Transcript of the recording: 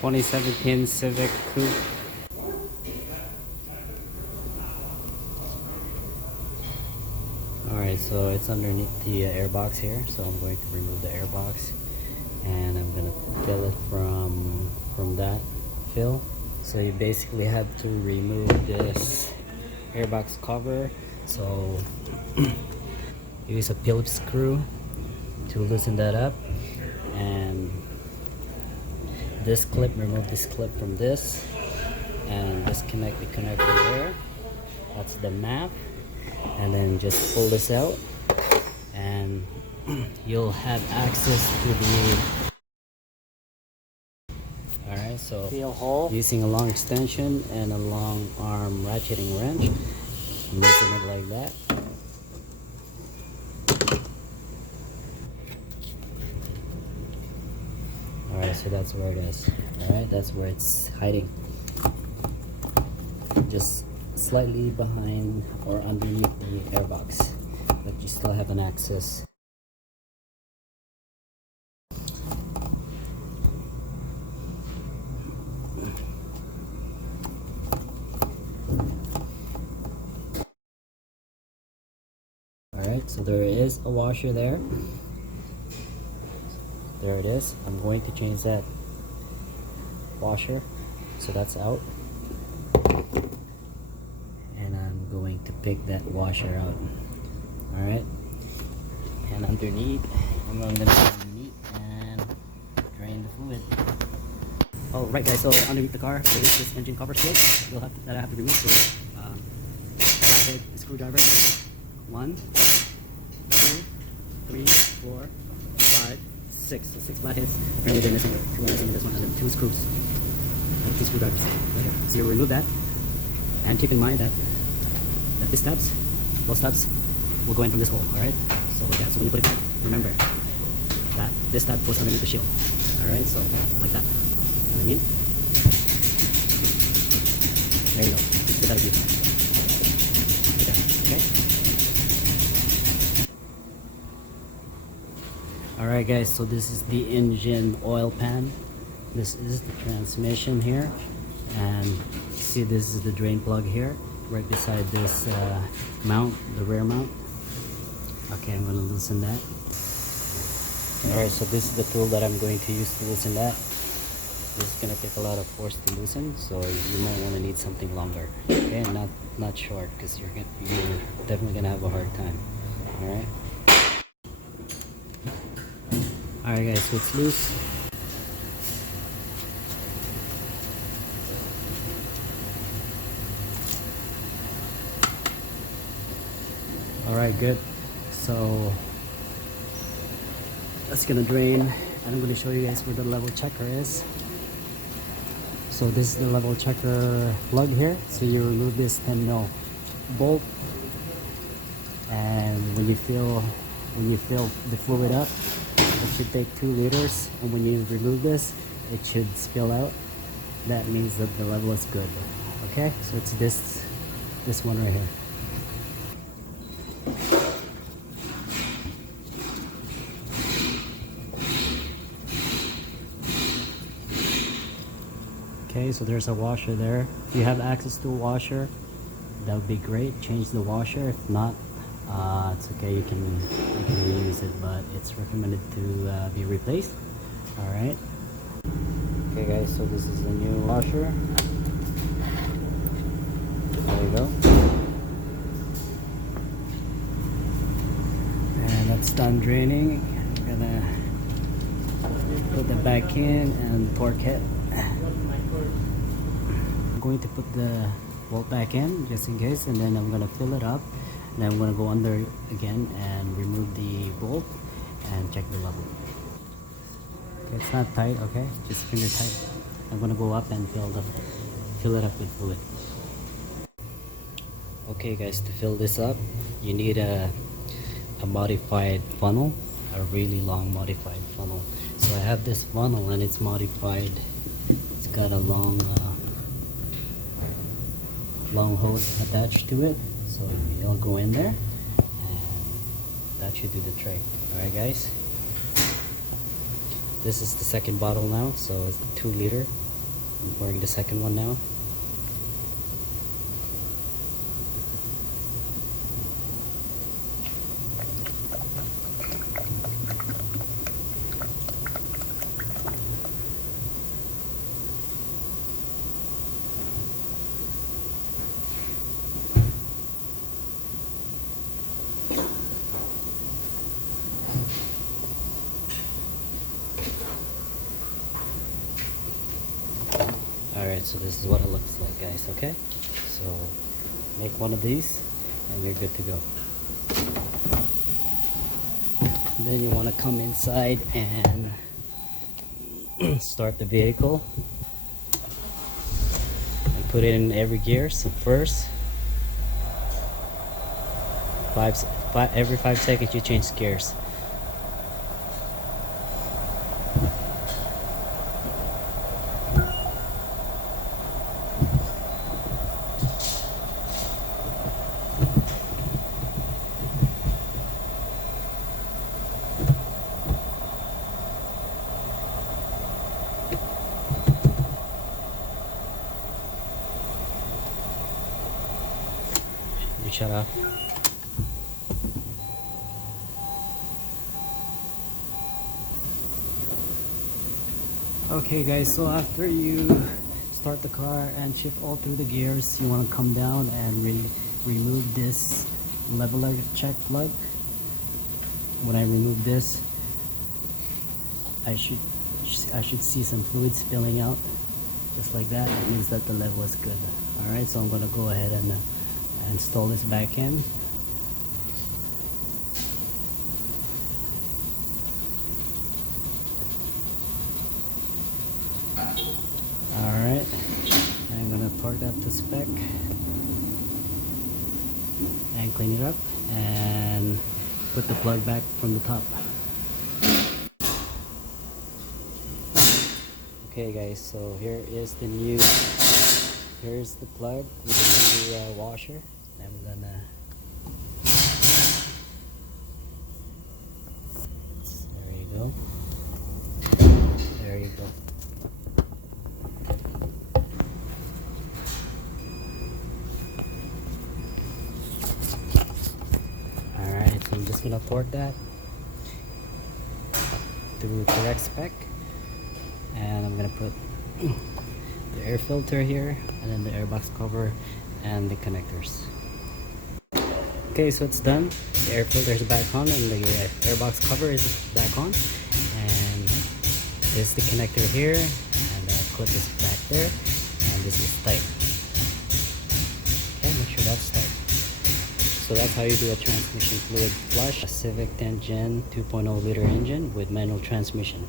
2017 Civic Coupe. Alright, so it's underneath the airbox here, so I'm going to remove the airbox and I'm gonna fill it from that fill. So you basically have to remove this airbox cover. So use a Phillips screw to loosen that up, and this clip, remove this clip from this and disconnect the connector there. That's the map, and then just pull this out and you'll have access to the alright, so using a long extension and a long arm ratcheting wrench, loosen it like that. Alright, so that's where it is. Alright, that's where it's hiding. Just slightly behind or underneath the airbox, but you still have an access. Alright, so there is a washer there. There it is. I'm going to change that washer, so that's out. And I'm going to pick that washer out. Alright, and underneath, I'm going to go underneath and drain the fluid. Alright guys, so underneath the car, there is this engine cover slip that I have to remove. So, flathead screwdriver. 1, 2, 3, 4, 5, 6. So 6 flatheads. Apparently they're missing 2 missing this one, and then 2 screws. And 2 screwdrivers. Okay. So you remove that, and keep in mind that these tabs, those tabs, will go in from this hole. All right. So yeah. So when you put it back, remember that this tab goes underneath the shield. All right. So like that. You know what I mean? There you go. Get that view. Okay. Alright guys, so this is the engine oil pan. This is the transmission here, and see this is the drain plug here, right beside this mount, the rear mount. Okay, I'm going to loosen that. Alright, so this is the tool that I'm going to use to loosen that. This is going to take a lot of force to loosen, so you might want to need something longer. Okay, not short, because you're definitely going to have a hard time. Alright. Alright guys, so it's loose. Alright, good. So that's gonna drain, and I'm gonna show you guys where the level checker is. So this is the level checker plug here. So you remove this 10mm bolt, and when you fill the fluid up, it should take 2 liters, and when you remove this, it should spill out. That means that the level is good. Okay, so it's this one right here. Okay, so there's a washer there. If you have access to a washer, that would be great. Change the washer. If not, it's okay, you can reuse it, but it's recommended to be replaced. Alright. Okay guys, so this is the new washer. There you go. And that's done draining. I'm gonna put it back in and torque it. I'm going to put the bolt back in just in case, and then I'm gonna fill it up. And I'm going to go under again and remove the bolt and check the level. Okay, it's not tight, okay? Just finger tight. I'm going to go up and fill it up with fluid. Okay guys, to fill this up, you need a modified funnel, a really long modified funnel. So I have this funnel and it's modified. It's got a long hose attached to it. So it'll go in there, and that should do the trick. Alright guys, this is the second bottle now, so it's 2 liter. I'm pouring the second one now. Alright, so this is what it looks like, guys. Okay, so make one of these and you're good to go. And then you want to come inside and start the vehicle and put it in every gear. So first, every 5 seconds you change gears. You shut off. Okay guys, so after you start the car and shift all through the gears, you want to come down and remove this leveler check plug. When I remove this, I should see some fluid spilling out, just like that. It means that the level is good. Alright, so I'm going to go ahead and install this back in. Alright, I'm gonna park that to spec and clean it up and put the plug back from the top. Okay guys, so here's the plug with the new washer. I'm gonna, there you go, there you go. Alright, so I'm just gonna port that through correct spec, and I'm gonna put the air filter here, and then the airbox cover and the connectors. Okay, so it's done. The air filter is back on and the airbox cover is back on, and there's the connector here, and the clip is back there, and this is tight. Okay, make sure that's tight. So that's how you do a transmission fluid flush. A Civic 10 Gen 2.0 liter engine with manual transmission.